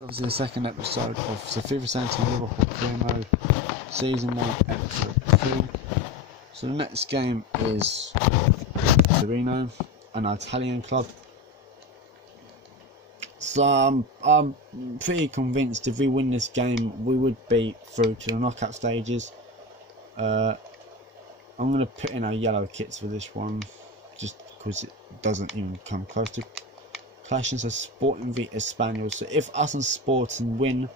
Obviously the second episode of the Fifa 17 Liverpool Primo Season 1 Episode 2. So the next game is Torino, an Italian club. So I'm pretty convinced if we win this game we would be through to the knockout stages. I'm going to put in our yellow kits for this one just because it doesn't even come close to clashing. So Sporting v Espanyol. So if us and Sporting win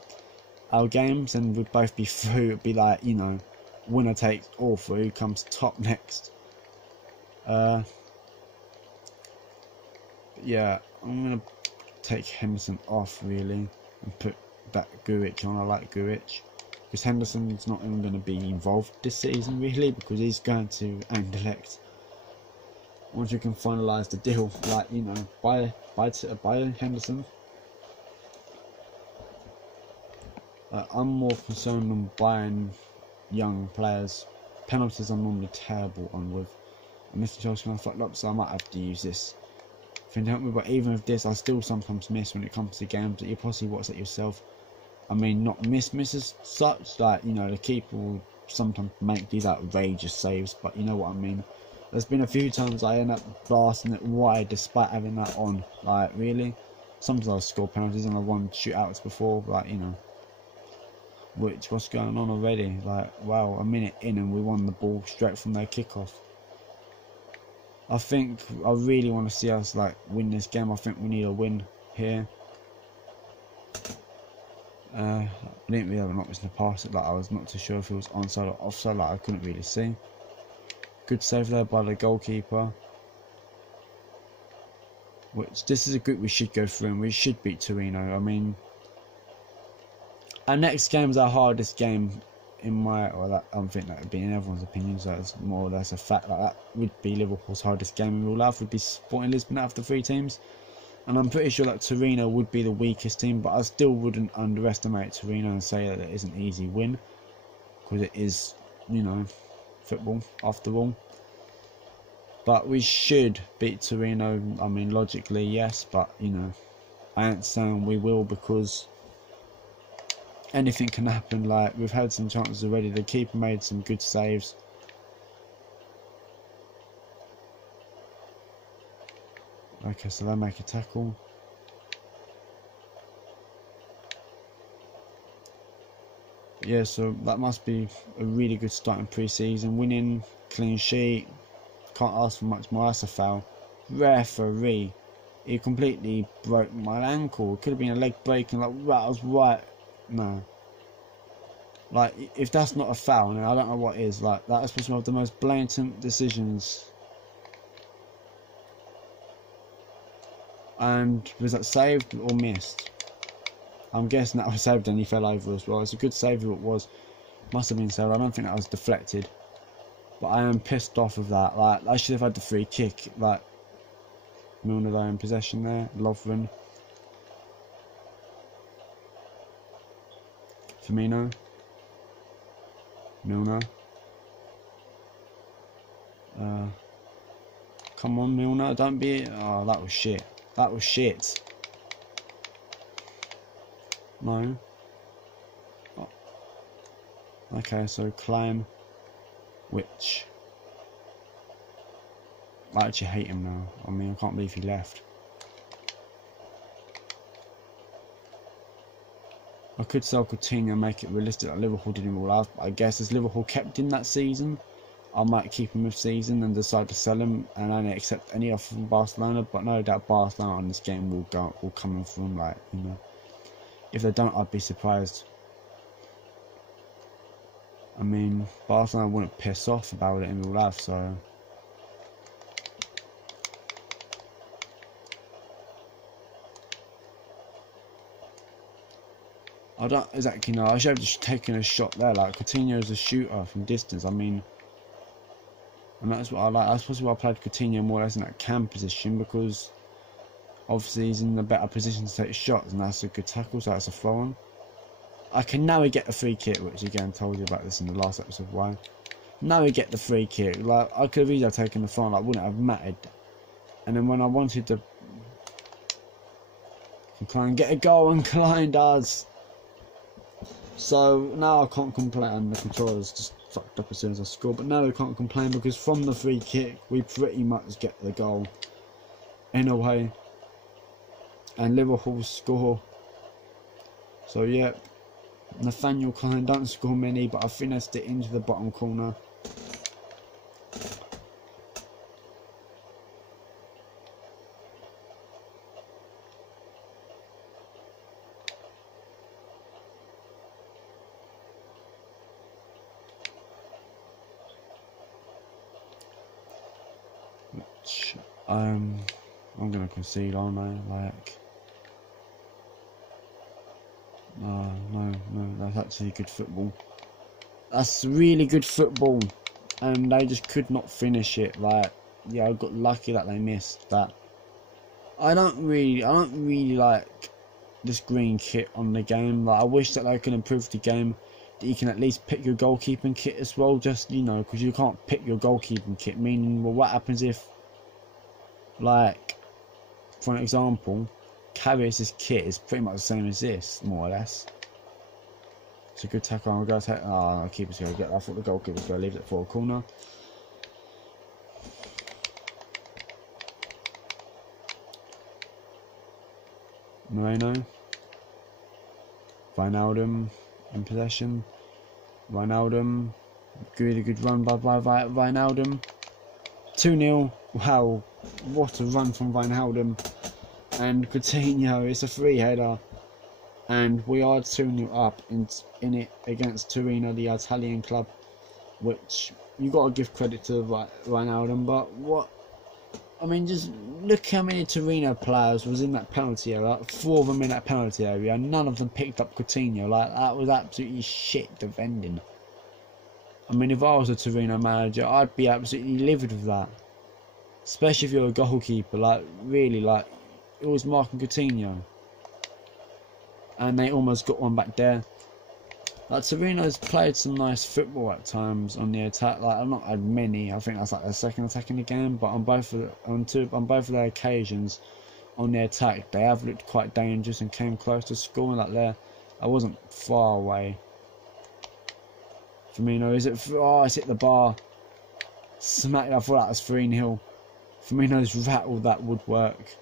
our games, then we'd both be through. It'd be like, you know, winner takes all for who comes top next. Yeah, I'm gonna take Henderson off really and put that Guric on. I like Guric because Henderson's not even going to be involved this season really because he's going to Anderlecht once we can finalise the deal. Like, you know, buy Henderson. I'm more concerned on buying young players. Penalties I'm normally terrible on with, and Mr. Chelsea kind of fucked up, so I might have to use this thing to help me. But even with this, I still sometimes miss when it comes to games that you possibly watch it yourself. I mean, not miss as such, like, you know, the keeper will sometimes make these outrageous saves, but you know what I mean. There's been a few times I end up blasting it wide despite having that on. Like, really? Sometimes I've scored penalties and I've won shootouts before, like, you know. What's going on already? Like, wow, a minute in and we won the ball straight from their kickoff. I think I really want to see us, like, win this game. I think we need a win here. I didn't really have an option to pass it. Like, I was not too sure if it was onside or offside. Like, I couldn't really see. Good save there by the goalkeeper. Which, this is a group we should go through and we should beat Torino. I mean, our next game is our hardest game in my, or that, I think that would be in everyone's opinion, so it's more or less a fact. Like, that would be Liverpool's hardest game in real life, would be Sporting Lisbon out of the three teams. And I'm pretty sure that Torino would be the weakest team, but I still wouldn't underestimate Torino and say that it is an easy win. Because it is, you know, football after all. But we should beat Torino. I mean, logically yes, but you know, I ain't saying we will because anything can happen. Like, we've had some chances already. The keeper made some good saves. Okay, so they make a tackle. Yeah, so that must be a really good start in pre-season. Winning, clean sheet. Can't ask for much more. That's a foul. Referee. He completely broke my ankle. It could have been a leg break and like, right, I was right. No. Like, if that's not a foul, then I don't know what is. Like, that is supposed to be one of the most blatant decisions. And was that saved or missed? I'm guessing that was saved and he fell over as well. It's a good save if it was. Must have been saved. I don't think that was deflected. But I am pissed off of that. Like, I should have had the free kick. Like, Milner there in possession there. Lovren. Firmino. Milner. Come on, Milner. Don't be... Oh, that was shit. That was shit. No. Oh. Okay, so Klein. Which... I actually hate him now. I mean, I can't believe he left. I could sell Coutinho and make it realistic that Liverpool didn't rule out, but I guess as Liverpool kept him that season, I might keep him this season and decide to sell him and only accept any offer from Barcelona. But no doubt Barcelona on this game will come in from, like, you know. If they don't, I'd be surprised. I mean, Barcelona wouldn't piss off about it in real life, so... I don't exactly know. I should have just taken a shot there. Like, Coutinho's a shooter from distance. I mean... And that's what I like. That's possibly why I played Coutinho more or less in that cam position, because obviously he's in a better position to take shots, and that's a good tackle, so that's a throw on. Okay, now we get the free kick, which again told you about this in the last episode. Why? Now we get the free kick. Like, I could have easily taken the throw on, like, wouldn't have mattered. And then when I wanted to and Klein get a goal, and Klein does. So now I can't complain, and the controller's just fucked up as soon as I score, but now we can't complain because from the free kick we pretty much get the goal in a way, and Liverpool score. So yeah, Nathaniel Klein don't score many, but I finessed it into the bottom corner. Which I'm gonna concede, aren't I? Like, no, that's actually good football. That's really good football, and they just could not finish it. Like, yeah, I got lucky that they missed that. I don't really like this green kit on the game. Like, I wish that they could improve the game, that you can at least pick your goalkeeping kit as well. Just, you know, because you can't pick your goalkeeping kit. Meaning, well, what happens if, like, for an example, Karius' kit is pretty much the same as this, more or less. It's a good tackle. I'm going to take. Oh, the keeper's going to get that. I thought the goalkeeper's going to leave it for a corner. Moreno. Wijnaldum in possession. Wijnaldum. Really good run by Wijnaldum. 2-0. Wow. What a run from Wijnaldum. And Coutinho, it's a free header. And we are 2-0 up in it against Torino, the Italian club. Which, you got to give credit to Wijnaldum. But what... I mean, just look how many Torino players was in that penalty area. Like 4 of them in that penalty area. None of them picked up Coutinho. Like, that was absolutely shit defending. I mean, if I was a Torino manager, I'd be absolutely livid with that. Especially if you're a goalkeeper. Like, really, like, it was marking Coutinho. And they almost got one back there. Like, Torino's played some nice football at times on the attack. Like, I've not had many. I think that's like their second attack in the game. But on both of their occasions, on the attack, they have looked quite dangerous and came close to scoring. Like there, I wasn't far away. Firmino, is it? Oh, it's hit the bar. Smacked. I thought that was 3-0. Firmino's rattled that woodwork.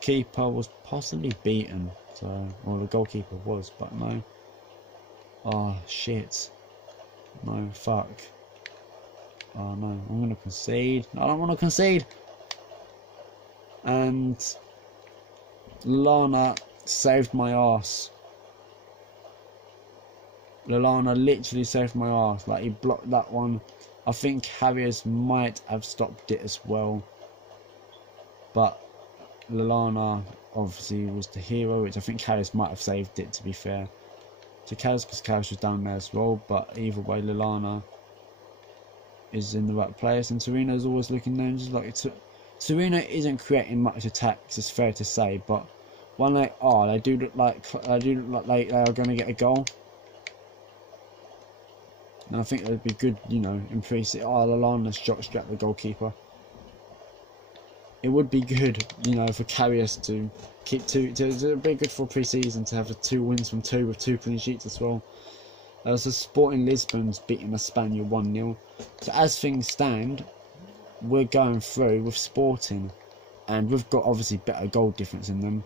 Keeper was possibly beaten. So, well, the goalkeeper was, but no. Oh, shit. No, fuck. Oh, no. I'm going to concede. I don't want to concede. And Lallana saved my arse. Lallana literally saved my arse. Like, he blocked that one. I think Harriers might have stopped it as well. But Lallana obviously was the hero, which I think Karius might have saved it, to be fair to Karius, because Karius was down there as well. But either way, Lallana is in the right place, and Torino's always looking dangerous. Like, Torino isn't creating much attacks, it's fair to say, but when they are, they do look like they are going to get a goal. And I think it would be good, you know, increase it. Oh, Lallana's shot strap the goalkeeper. It would be good, you know, for Karius to keep to be good for pre-season to have 2 wins from 2 with 2 clean sheets as well. As a Sporting Lisbon's beating Espanyol 1-0. So as things stand, we're going through with Sporting, and we've got obviously better goal difference in them.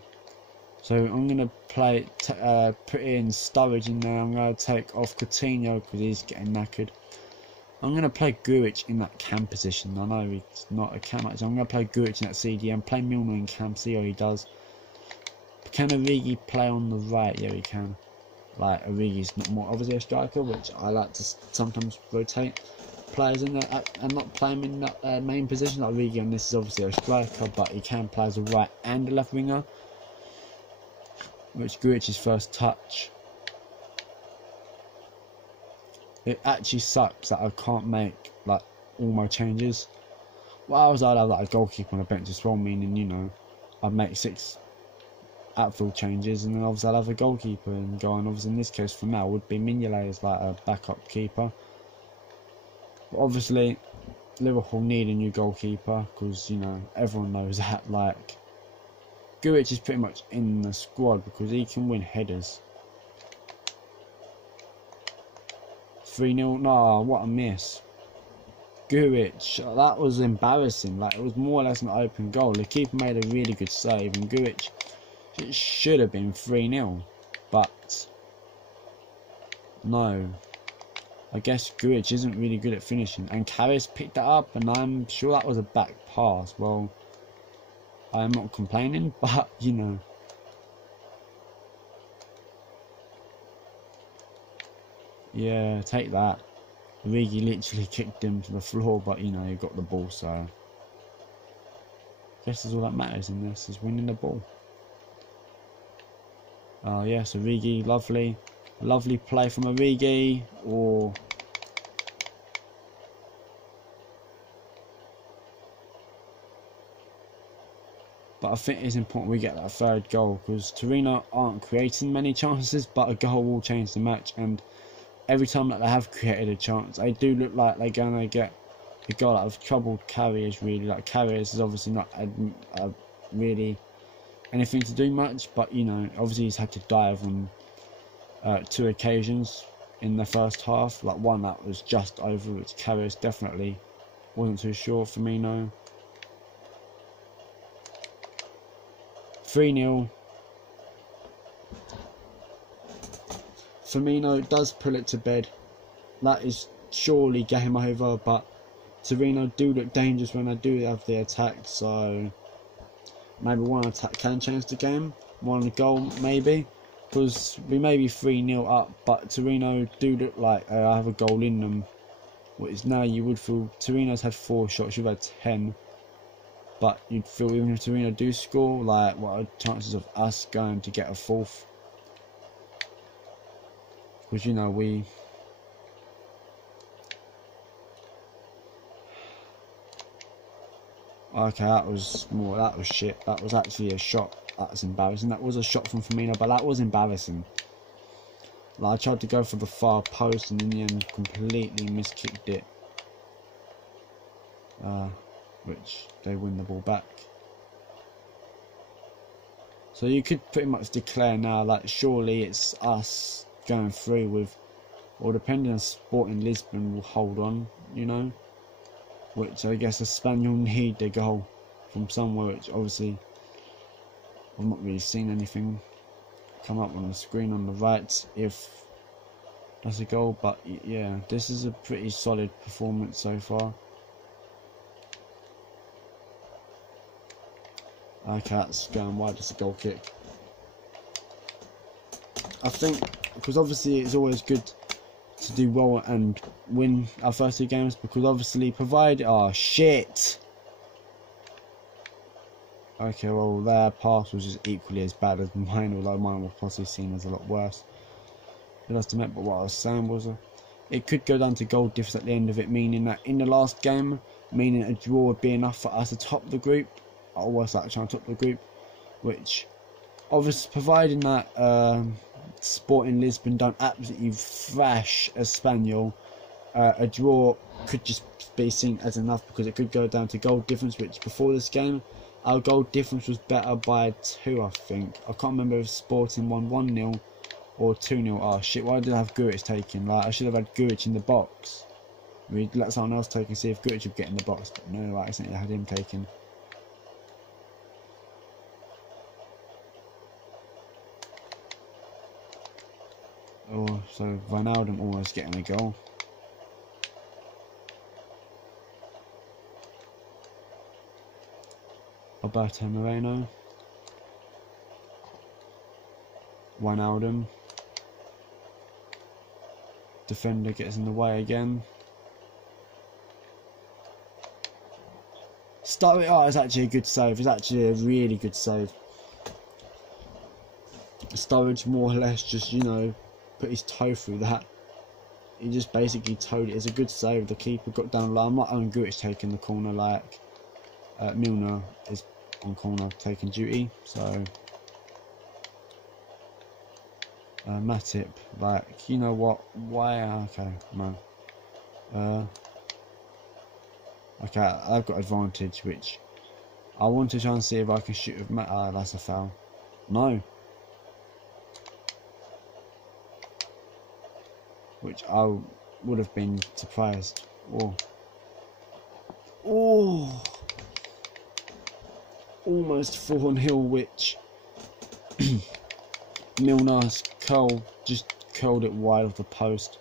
So I'm gonna put in Sturridge in there. I'm gonna take off Coutinho because he's getting knackered. I'm going to play Guric in that cam position. I know he's not a cam, so I'm going to play Guric in that CDM, play Milner in cam, see how he does. Can Origi play on the right? Yeah, he can. Like, Origi's not more obviously a striker, which I like to sometimes rotate players in there and not play him in that main position. Like Origi on this is obviously a striker, but he can play as a right and a left winger, which Guric's first touch. It actually sucks that I can't make like all my changes. Well, I'd have like a goalkeeper on the bench as well, meaning, you know, I'd make 6 outfield changes, and then obviously I'll have a goalkeeper and go on. Obviously in this case for now would be Mignolet as like a backup keeper. But obviously Liverpool need a new goalkeeper because, you know, everyone knows that, like, Guic is pretty much in the squad because he can win headers. 3-0. Nah, what a miss. Guic, that was embarrassing. Like, it was more or less an open goal. The keeper made a really good save, and Guic, it should have been 3-0, but no. I guess Guic isn't really good at finishing, and Karras picked that up, and I'm sure that was a back pass. Well, I'm not complaining, but you know. Yeah, take that. Origi literally kicked him to the floor, but you know, he got the ball, so I guess that's all that matters in this, is winning the ball. Yes, Origi, lovely play from Origi. But I think it's important we get that third goal, because Torino aren't creating many chances, but a goal will change the match. And every time that they have created a chance, they do look like they're going to get a goal. Like, I've troubled Carriers really. Like, Carriers is obviously not really anything to do much, but you know, obviously he's had to dive on 2 occasions in the first half. Like, one that was just over, which Carriers definitely wasn't too sure. Firmino. 3-0. Firmino does pull it to bed. That is surely game over, but Torino do look dangerous when they do have the attack, so maybe one attack can change the game. One goal maybe, because we may be 3-0 up, but Torino do look like they have a goal in them. Which now you would feel Torino's had 4 shots, you've had 10. But you'd feel even if Torino do score, like, what are the chances of us going to get a 4th? Because, you know, we... Okay, that was shit. That was actually a shot. That's embarrassing. That was a shot from Firmino, but that was embarrassing. Like, I tried to go for the far post and in the end completely miskicked it. Which they win the ball back. So you could pretty much declare now, like, surely it's us going through with, or depending on Sporting Lisbon will hold on, you know, which I guess Espanyol need a goal from somewhere, which obviously I've not really seen anything come up on the screen on the right if that's a goal, but yeah, this is a pretty solid performance so far. Okay, that's going wide, it's a goal kick. I think, because obviously it's always good to do well and win our first 2 games, because obviously oh shit! Okay, well, their pass was just equally as bad as mine, although mine was possibly seen as a lot worse. It has to admit, but what I was saying was it could go down to goal difference at the end of it, meaning that in the last game, meaning a draw would be enough for us to top the group. I always like trying to top the group, which obviously providing that Sporting Lisbon don't absolutely thrash Espanyol, a draw could just be seen as enough, because it could go down to goal difference, which before this game our goal difference was better by 2, I think. I can't remember if Sporting won 1-0 or 2-0. Oh shit, why did I have Guic taken? Like, I should have had Guic in the box. We'd let someone else take and see if Guic would get in the box, but no, I accidentally had him taken. Oh, so Wijnaldum almost getting a goal. Alberto Moreno. Wijnaldum. Defender gets in the way again. Oh, it's actually a good save. It's actually a really good save. Sturridge more or less just, you know, put his toe through that. He just basically towed it. It's a good save. The keeper got down low. I'm not on Guic taking the corner, like Milner is on corner taking duty. So Matip, like, you know what? Why? Okay, no. Okay, I've got advantage, which I want to try and see if I can shoot with that's a foul. No. Which I would have been surprised. Oh. Oh. Almost 4-0, which Milner's curl just curled it wide of the post.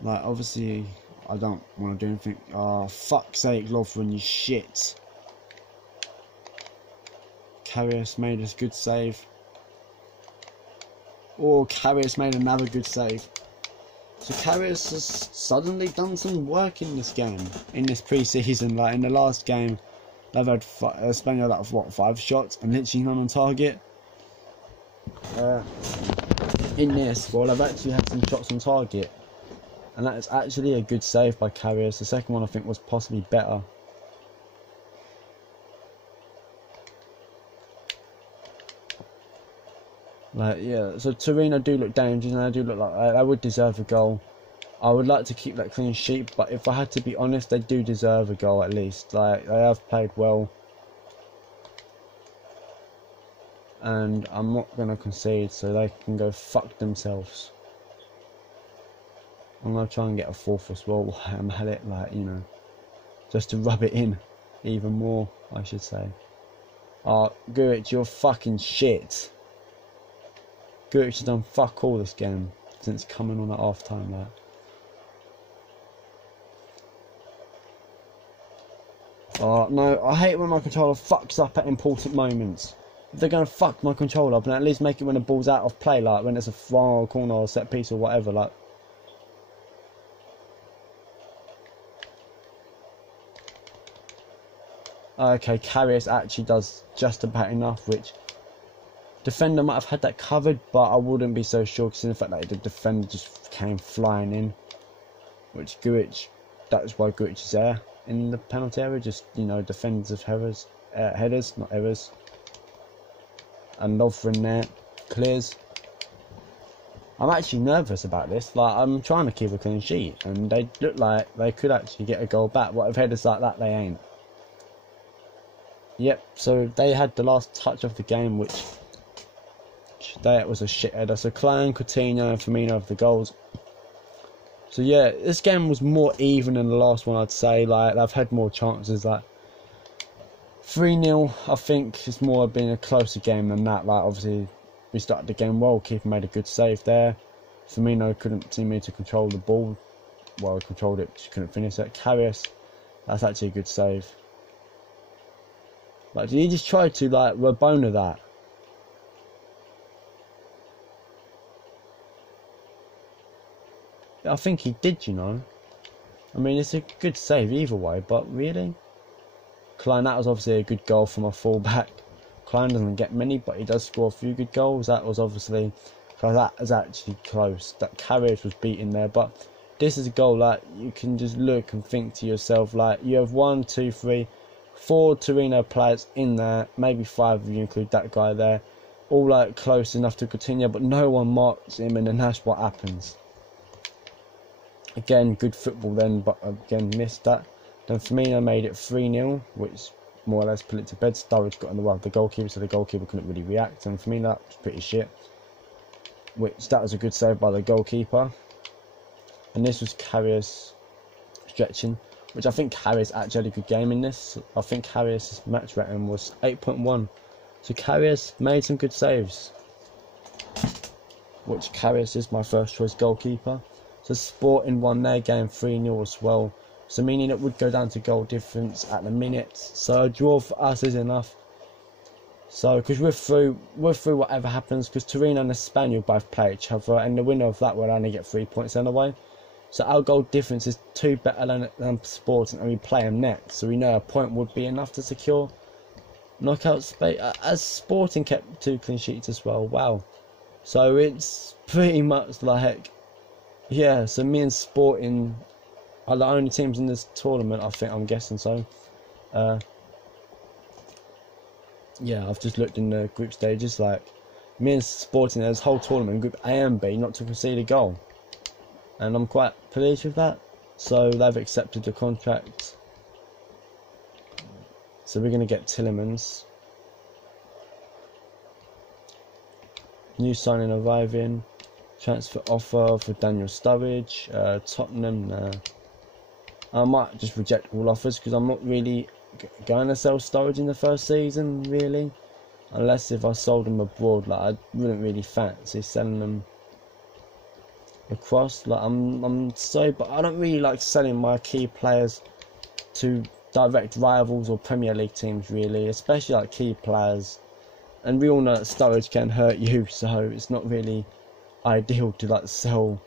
Like, obviously, I don't want to do anything. Oh, fuck's sake, Lovren, you shit. Karius made a good save. Oh, Karius made another good save. So Karius has suddenly done some work in this game, in this pre-season. Like, in the last game, they've had Spaniard out of what, 5 shots and literally none on target. In this, well, they've actually had some shots on target, and that is actually a good save by Karius. The second one I think was possibly better. Like, yeah, so Torino do look dangerous, and they do look like they would deserve a goal. I would like to keep that clean sheet, but if I had to be honest, they do deserve a goal at least. Like, they have played well, and I'm not going to concede, so they can go fuck themselves. I'm going to try and get a 4th as well while I'm at it, like, you know, just to rub it in even more, I should say. Oh, Guric, you're fucking shit. Guric has done fuck all this game since coming on at half time, like. Oh no, I hate when my controller fucks up at important moments. If they're gonna fuck my controller up, then at least make it when the ball's out of play, like when it's a far corner or set piece or whatever, like. Okay, Karius actually does just about enough, which defender might have had that covered, but I wouldn't be so sure because in the fact that the defender just came flying in, which Guric, that's why Guric is there in the penalty area, just, you know, defenders of headers, not errors. And Lovren there clears. I'm actually nervous about this. Like, I'm trying to keep a clean sheet, and they look like they could actually get a goal back. What if headers like that, they ain't. Yep. So they had the last touch of the game, which that was a shit header. So Klein, Coutinho, and Firmino have the goals. So yeah, this game was more even than the last one, I'd say. Like, they've had more chances. Like 3-0, I think it's more been a closer game than that. Like, obviously we started the game well. Keeper made a good save there. Firmino couldn't seem to control the ball. Well, he controlled it, just couldn't finish it. Karius, that's actually a good save. Like, did he just try to like Rabona that? I think he did, you know. I mean, it's a good save either way, but really? Klein, that was obviously a good goal from a full-back. Klein doesn't get many, but he does score a few good goals. That was obviously, that was actually close. That Karius was beaten there, but this is a goal that you can just look and think to yourself, like, you have 1, 2, 3, 4 Torino players in there, maybe 5 if you include that guy there, all like close enough to Coutinho, but no one marks him, and then that's what happens. Again, good football then, but again, missed that. Then Firmino made it 3-0, which more or less put it to bed. Sturridge got in the way of the goalkeeper, so the goalkeeper couldn't really react. And Firmino, that was pretty shit. Which, that was a good save by the goalkeeper. And this was Karius stretching, which I think Karius actually had a good game in this. I think Karius' match rating was 8.1. So Karius made some good saves. Which Karius is my first choice goalkeeper. So Sporting won their game 3-0 as well. So meaning it would go down to goal difference at the minute. So a draw for us is enough. So because we're through whatever happens, because Torino and Espanyol both play each other, and the winner of that will only get 3 points anyway. So our goal difference is 2 better than Sporting, and we play them next. So we know a point would be enough to secure knockout space. As Sporting kept 2 clean sheets as well. Wow. So it's pretty much like, yeah, so me and Sporting are the only teams in this tournament, I think, I'm guessing so. Yeah, I've just looked in the group stages, like, me and Sporting, there's whole tournament, Group A and B, not to concede a goal. And I'm quite pleased with that. So they've accepted the contract. So we're going to get Tillemans. New signing arriving. Transfer offer for Daniel Sturridge. Tottenham. I might just reject all offers because I'm not really going to sell Sturridge in the first season, really. Unless if I sold them abroad, like I wouldn't really fancy selling them across. Like I'm sorry, but I don't really like selling my key players to direct rivals or Premier League teams, really, especially like key players. And we all know that Sturridge can hurt you, so it's not really ideal to like sell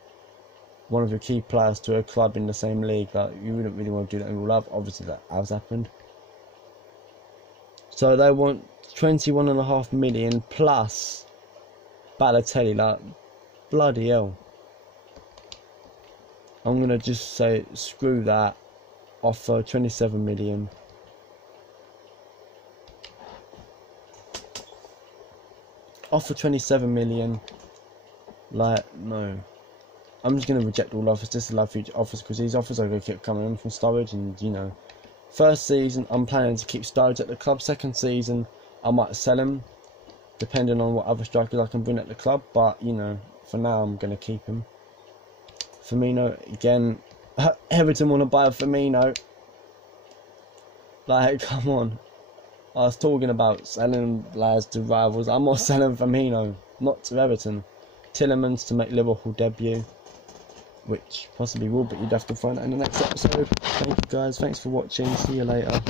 one of your key players to a club in the same league. Like you wouldn't really want to do that in real life. Obviously that has happened. So they want 21.5 million plus Balotelli. Like bloody hell. I'm gonna just say screw that. Offer 27 million. Offer 27 million. Like no. I'm just going to reject all offers, just allow future offers, because these offers are going to keep coming in from Sturridge. And you know, first season I'm planning to keep Sturridge at the club. Second season I might sell him, depending on what other strikers I can bring at the club. But you know, for now I'm going to keep him. Firmino again. Everton want to buy Firmino. Like, come on. I was talking about selling players to rivals. I'm not selling Firmino, not to Everton. Tillemans to make Liverpool debut, which possibly will, but you'd have to find out in the next episode. Thank you guys, thanks for watching, see you later.